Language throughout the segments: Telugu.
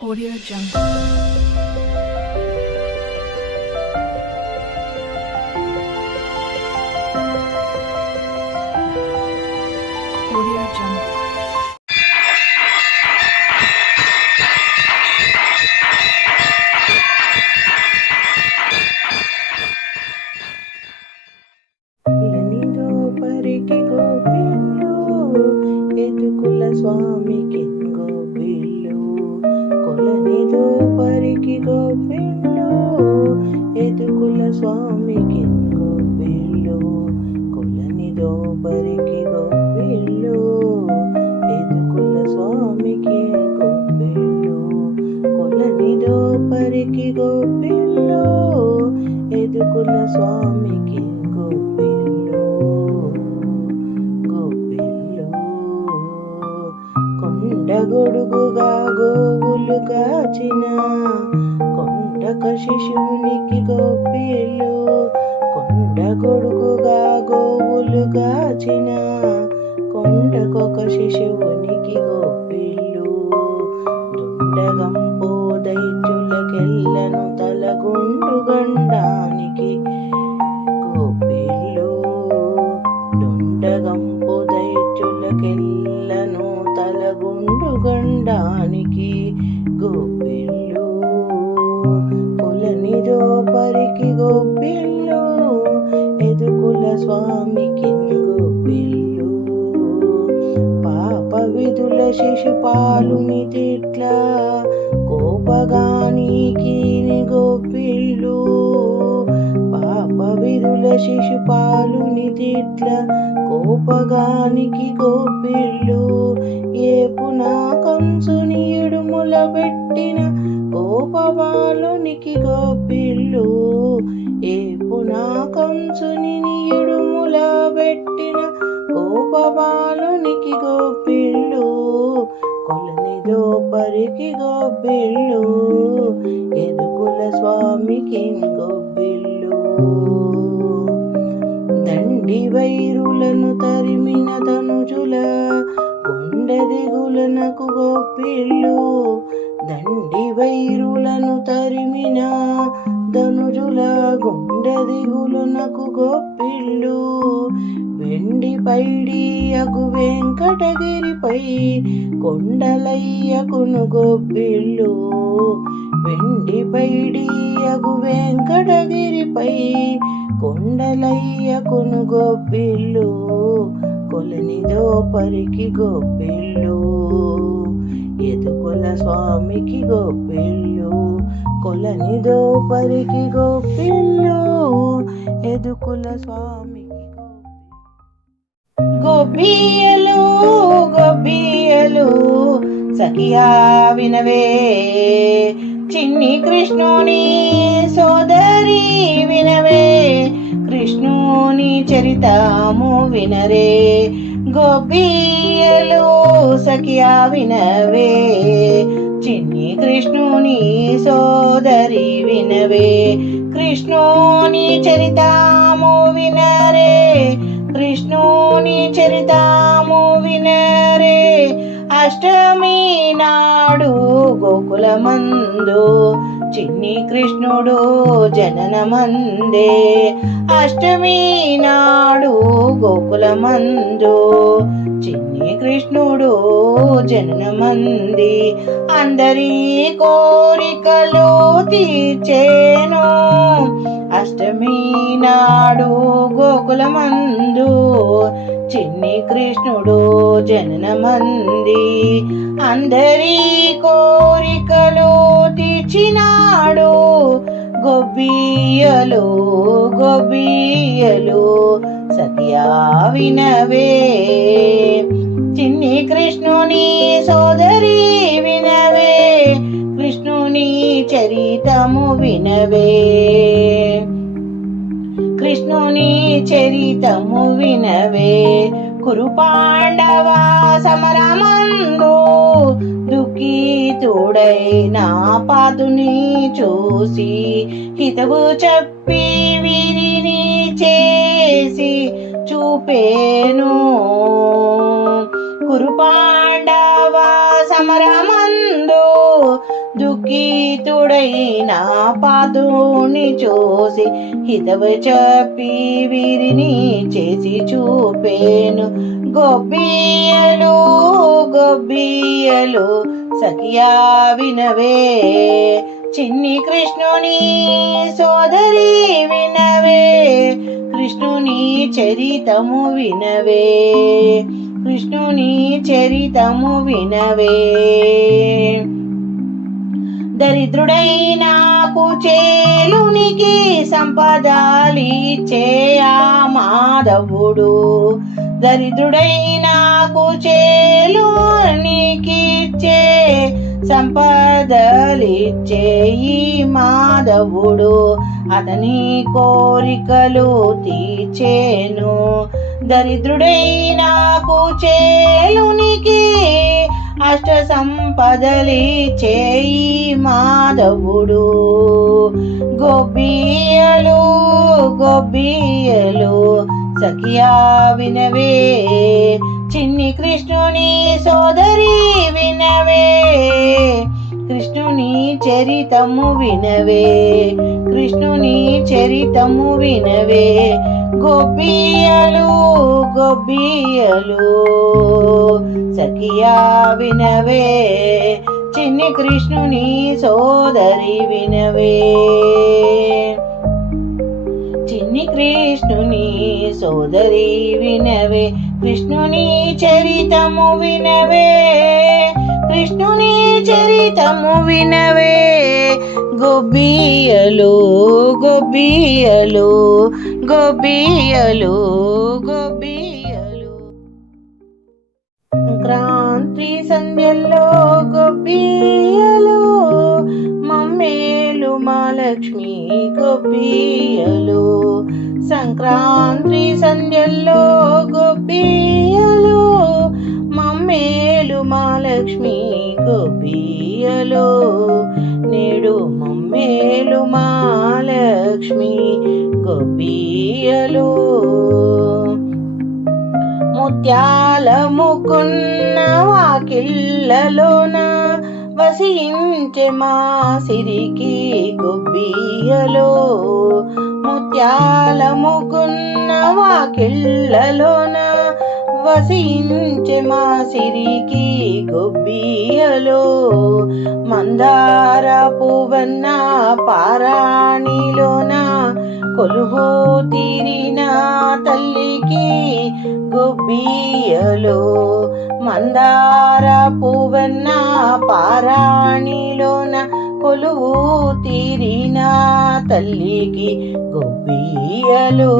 Audio Jungle. Audio Jungle. ఎనిదో పరికి గోపిల్లు ఎదుకుల స్వామికి గోపిల్లు కొలనిదో పరికి గోపిల్లు ఎదుకుల స్వామికి గోపిల్లు కొలనిదో పరికి గోపిల్లు ఎదుకుల స్వామికి గోపిల్లు కొలనిదో పరికి గోపిల్లు ఎదుకుల స్వామికి కొండగొడుగుగా గోవులు కాచిన కొండక శిశువునికి గోపిల్లు కొండగొడుగుగా గోవులు కాచిన కొండకొక శిశువునికి గోపిల్లు దుండగంపో దైత్యులకెల్లను తలగుండు గండానికి గోపిల్లు దుండగంపు దైత్యులకెల్లను తలగుండు గండానికి గోపిల్లు కొలనిదో పరికి గోపిల్లు ఎదుకుల స్వామికి గోపిల్లు పాప విధుల శిశుపాలుని తిట్ల కోపగానికి గోపిల్లు పాప విధుల శిశుపాలుని తిట్ల కోపగానికి గోపిల్లు ఏపునా కంసుని ఇడుముల పెట్టిన కోపబాలునికి గోపిల్లు ఏపునా కంసుని ఇడుముల పెట్టిన కోపబాలునికి గోపిల్లు కొలనిదో పరికి గోపిల్లు ఎదుకుల స్వామికి గోపిల్లు దండి వైరులను తరిమిన తనుజుల గుండె దిగులనకు గోపిల్లు దండి వైరులను తరిమిన ధనుజుల గుండె దిగులనకు గోపిల్లు వెండి పైడి అగు వెంకటగిరిపై కొండలయ్యకును గోపిల్లు వెండి పైడి అగు వెంకటగిరిపై కొండలయ్యకును గోపిల్లు కొలనిదో పరికి గోపిల్లు ఎదుకుల స్వామికి గోపిల్లు కొలనిదో పరికి గోపిల్లు ఎదుకుల స్వామికి గోపియలు గోపియలు సఖియా వినవే చిన్ని కృష్ణుని సోదరి వినవే కృష్ణుని చరితము వినరే గోపియలు సఖియా వినవే చిన్ని కృష్ణుని సోదరి వినవే కృష్ణుని చరితము వినరే కృష్ణుని చరితము వినరే అష్టమి నాడు గోకులమందు చిన్ని కృష్ణుడు జననమందే అష్టమి నాడు గోకులమందు చిన్ని కృష్ణుడు జననమంది అందరి కోరికలు తీర్చేను అష్టమి నాడు గోకులమందు చిన్ని కృష్ణుడు జననమంది అందరి కోరికలు తీర్చినాడు గోపియలు గోపియలు సఖియా వినవే చిన్ని కృష్ణుని సోదరి వినవే కృష్ణుని చరితము వినవే కృష్ణుని చరితము వినవే కురు పాండవ సమరమందు దుఃఖితుడై నా పాదుని చూసి హితవు చెప్పి వీరిని చేసి చూపేను కురు పాండవ సమరమందు దుఃఖితుడైన పాదుని చూసి హితవు చెప్పి వీరిని చేసి చూపేను. గొబ్బియలు గొబ్బియలు సఖియా వినవే, చిన్ని కృష్ణుని సోదరి వినవే, కృష్ణుని చరితము వినవే, కృష్ణుని చరితము వినవే. దరిద్రుడైన కుచేలునికి సంపదలిచ్చే ఆ మాధవుడు, దరిద్రుడైన కుచేలునికిచ్చే సంపదలిచ్చే ఈ మాధవుడు అతని కోరికలు తీర్చేను. దరిద్రుడైన కుచేలునికి అష్ట సంపదలిచ్చే ఈ మాధవుడు. గొబ్బియలు గొబ్బియలు సఖియా వినవే, చిన్ని కృష్ణుని సోదరి వినవే, కృష్ణుని చరితము వినవే, కృష్ణుని చరితము వినవే. గొబ్బియలు గొబ్బియలు సఖియా వినవే, చిన్ని కృష్ణుని సోదరి వినవే, చిన్ని కృష్ణుని సోదరి వినవే, కృష్ణుని చరితము వినవే, కృష్ణుని చరితము వినవే. గొబ్బియలు గొబ్బియలు గొబ్బియలు గొబ్బియలు సంక్రాంతి సంధ్యల్లో గొబ్బియలు మమ్మేలు మహాలక్ష్మి గొబ్బియలు, సంక్రాంతి సంధ్యల్లో గొబ్బియలు మమ్మేలు మహాలక్ష్మి గొబ్బియలు, నేడు మమ్మేలు మహాలక్ష్మి గొబ్బియలు. ముత్యాల ముకున్న వాకిళ్ళలోన వసించే మా సిరికి గొబ్బియలు, ముత్యాల ముకున్న వాకిళ్ళలోన వసించే మా సిరికి గొబ్బియలు. మందార పువ్వన్న పారాణిలోన కొలువు తీరిన తల్లికి గొబ్బియలు, మందార పువ్వన్న పారాణిలోన కొలువు తీరిన తల్లికి గొబ్బియలు,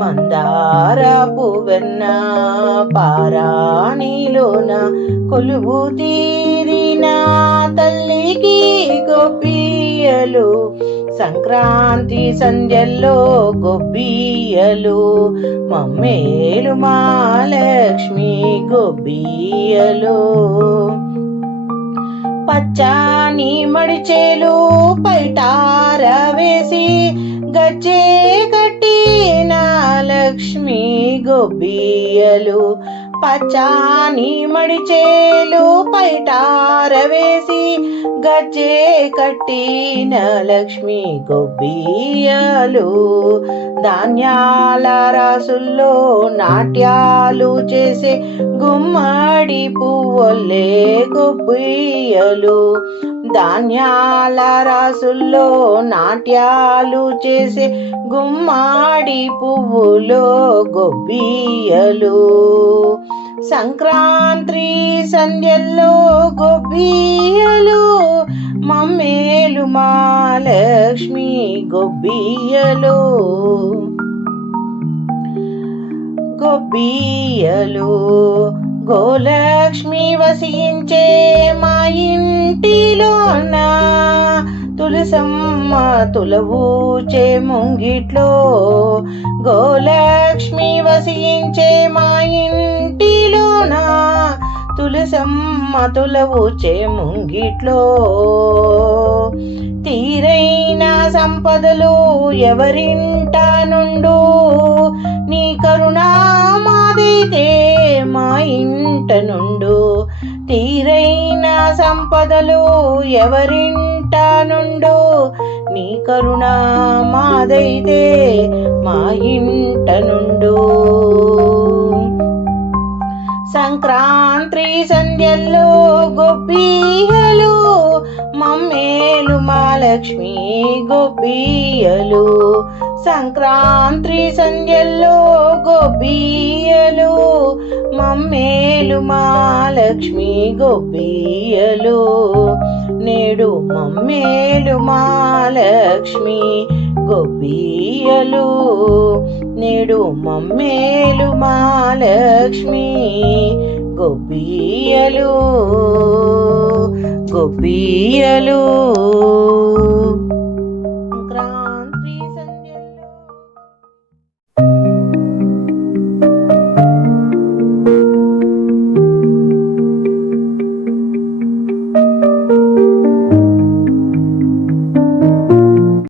మందార పువ్వన్న పారాణిలోన కొలువు తీరిన తల్లికి గొబ్బియలు. సంక్రాంతి సంధ్యల్లో గొబ్బియలు మమ్మేలు మహాలక్ష్మి గొబ్బియలు. పచ్చాని మడిచేలు పైటార వేసి గజ్జే కట్టిన లక్ష్మి గొబ్బియలు, పచ్చాని మడిచేలు పైటార వేసి గజ్జే కట్టిన లక్ష్మి గొబ్బియలు. ధాన్యాల రాసుల్లో నాట్యాలు చేసే గుమ్మడి పువ్వులే గొబ్బియలు, ధాన్యాల రాసుల్లో నాట్యాలు చేసే గుమ్మడి పువ్వులో గొబ్బియలు. సంక్రాంతి సంధ్యల్లో గొబ్బియలు మమ్మేలు మహాలక్ష్మి గొబ్బియలు, గొబ్బియలు గోలక్ష్మి వసించే మా ఇంటిలోన తులసమ్మ తులవూచే ముంగిట్లో, గోలక్ష్మి వసించే మా ఇంటిలోన తులసమ్మ తులవూచే ముంగిట్లో. తీరైన సంపదలు ఎవరింట నుండు నీ కరుణా మాదైతే మా ఇంట నుండు, తీరైన సంపదలు ఎవరింట నుండు నీ కరుణ మాదైతే మా ఇంట నుండు సంక్రాంతి సంధ్యల్లో గొబ్బియలు మమ్మేలు మా లక్ష్మి గొబ్బియలు సంక్రాంతి సంధ్యల్లో గొబ్బియలు మమ్మేలు మా లక్ష్మి గొబ్బియలు నేడు మమ్మేలు మా లక్ష్మి గొబ్బియలు నేడు మమ్మేలు మా లక్ష్మి గొబ్బియలు గొబ్బియలు